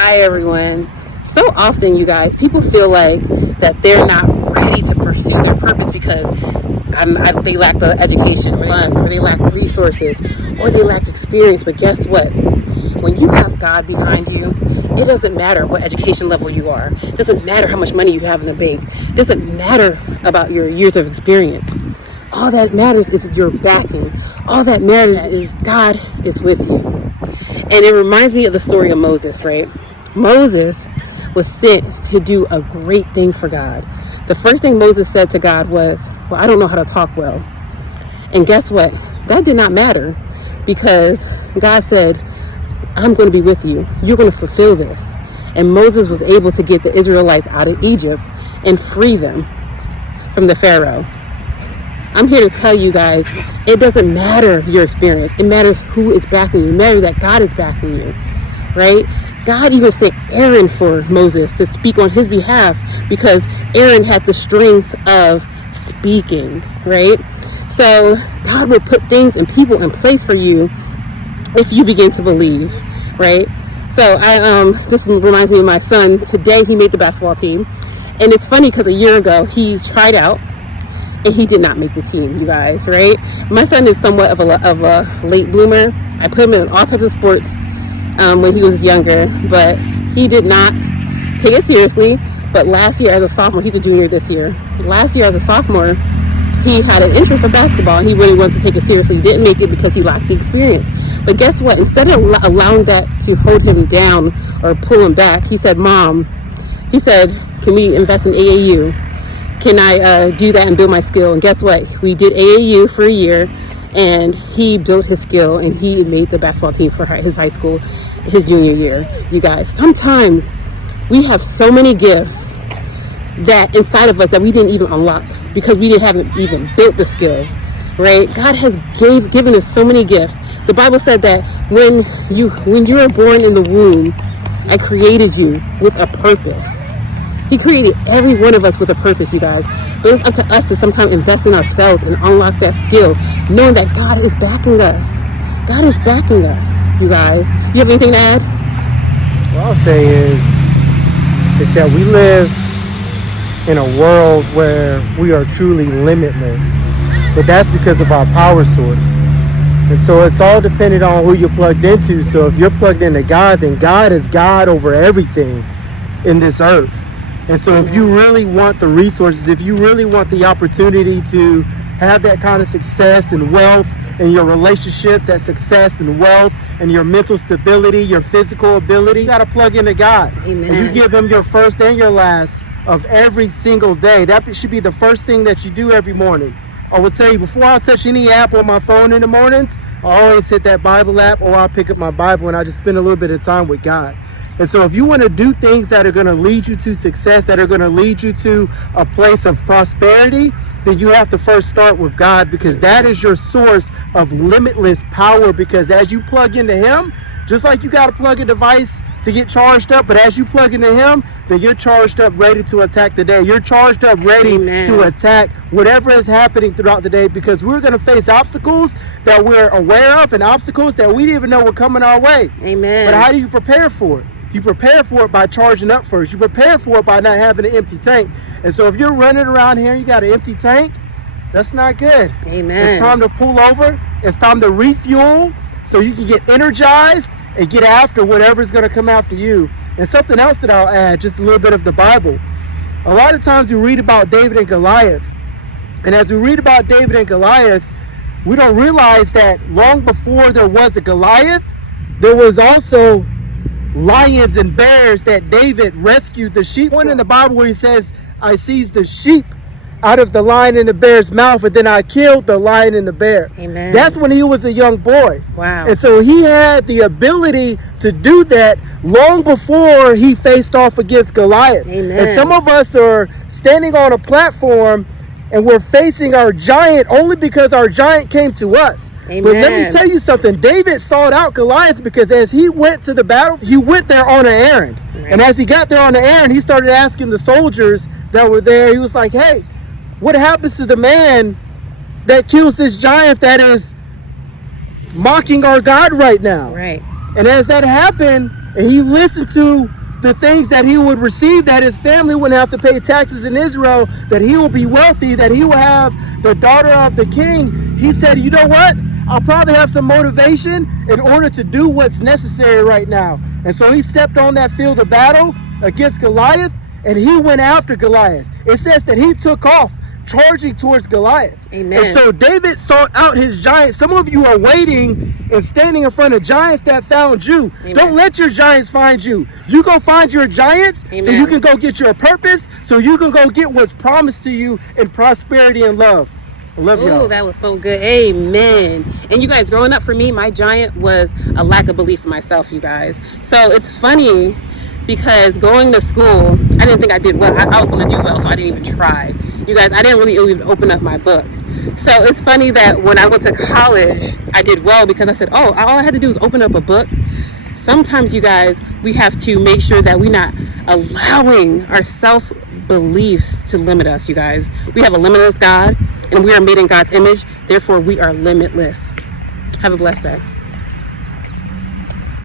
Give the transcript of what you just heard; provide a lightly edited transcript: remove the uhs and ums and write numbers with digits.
Hi everyone. So often, you guys, people feel like that they're not ready to pursue their purpose because they lack the education funds, or they lack resources, or they lack experience. But guess what? When you have God behind you, it doesn't matter what education level you are. It doesn't matter how much money you have in the bank. It doesn't matter about your years of experience. All that matters is your backing. All that matters is God is with you. And it reminds me of the story of Moses, right? Moses was sent to do a great thing for God. The first thing Moses said to God was, well, I don't know how to talk well. And guess what? That did not matter, because God said, I'm going to be with you. You're going to fulfill this. And Moses was able to get the Israelites out of Egypt and free them from the Pharaoh. I'm here to tell you guys, it doesn't matter your experience. It matters who is backing you. It matters that God is backing you, right? God even sent Aaron for Moses to speak on his behalf, because Aaron had the strength of speaking, right? So God will put things and people in place for you if you begin to believe, right? So this reminds me of my son. Today he made the basketball team, and it's funny because a year ago he tried out and he did not make the team, you guys, right? My son is somewhat of a late bloomer. I put him in all types of sports when he was younger, but he did not take it seriously. But last year as a sophomore, he's a junior this year. Last year as a sophomore, he had an interest in basketball, and he really wanted to take it seriously. He didn't make it because he lacked the experience. But guess what? Instead of allowing that to hold him down or pull him back, he said, Mom, he said, can we invest in AAU? Can I do that and build my skill? And guess what? We did AAU for a year, and he built his skill, and he made the basketball team for his high school his junior year. You guys, sometimes we have so many gifts that inside of us that we didn't even unlock because we haven't even built the skill, right? God has given us so many gifts. The Bible said that when you were born in the womb, I created you with a purpose. He created every one of us with a purpose, you guys. But it's up to us to sometimes invest in ourselves and unlock that skill, knowing that God is backing us. God is backing us, you guys. You have anything to add? What I'll say is that we live in a world where we are truly limitless. But that's because of our power source. And so it's all dependent on who you're plugged into. So if you're plugged into God, then God is God over everything in this earth. And so if you really want the resources, if you really want the opportunity to have that kind of success and wealth in your relationships, that success and wealth and your mental stability, your physical ability, you got to plug into God. Amen. And you give him your first and your last of every single day. That should be the first thing that you do every morning. I will tell you, before I touch any app on my phone in the mornings, I always hit that Bible app, or I'll pick up my Bible and I just spend a little bit of time with God. And so if you want to do things that are going to lead you to success, that are going to lead you to a place of prosperity, then you have to first start with God, because that is your source of limitless power. Because as you plug into him, just like you got to plug a device to get charged up, but as you plug into him, then you're charged up, ready to attack the day. You're charged up, ready Amen. To attack whatever is happening throughout the day, because we're going to face obstacles that we're aware of and obstacles that we didn't even know were coming our way. Amen. But how do you prepare for it? You prepare for it by charging up first. You prepare for it by not having an empty tank. And so if you're running around here and you got an empty tank, that's not good. Amen. It's time to pull over. It's time to refuel so you can get energized and get after whatever's going to come after you. And something else that I'll add, just a little bit of the Bible. A lot of times we read about David and Goliath. And as we read about David and Goliath, we don't realize that long before there was a Goliath, there was also lions and bears that David rescued the sheep. One in the Bible where he says, I seized the sheep out of the lion and the bear's mouth, and then I killed the lion and the bear. Amen. That's when he was a young boy. Wow. And so he had the ability to do that long before he faced off against Goliath. Amen. And some of us are standing on a platform and we're facing our giant only because our giant came to us. Amen. But let me tell you something. David sought out Goliath because as he went to the battle, he went there on an errand. Right. And as he got there on an errand, he started asking the soldiers that were there. He was like, hey, what happens to the man that kills this giant that is mocking our God right now? Right. And as that happened, and he listened to the things that he would receive, that his family wouldn't have to pay taxes in Israel, that he will be wealthy, that he will have the daughter of the king, he said, you know what? I'll probably have some motivation in order to do what's necessary right now. And so he stepped on that field of battle against Goliath, and he went after Goliath. It says that he took off charging towards Goliath. Amen. And so David sought out his giants. Some of you are waiting and standing in front of giants that found you. Amen. Don't let your giants find you. You go find your giants. Amen. So you can go get your purpose, so you can go get what's promised to you in prosperity and love. I love y'all. Oh, that was so good. Amen. And you guys, growing up for me, my giant was a lack of belief in myself, you guys. So it's funny because going to school, I didn't think I did well. I was going to do well, so I didn't even try. You guys, I didn't really even open up my book. So it's funny that when I went to college, I did well because I said, oh, all I had to do was open up a book. Sometimes, you guys, we have to make sure that we're not allowing our self-beliefs to limit us, you guys. We have a limitless God, and we are made in God's image. Therefore, we are limitless. Have a blessed day.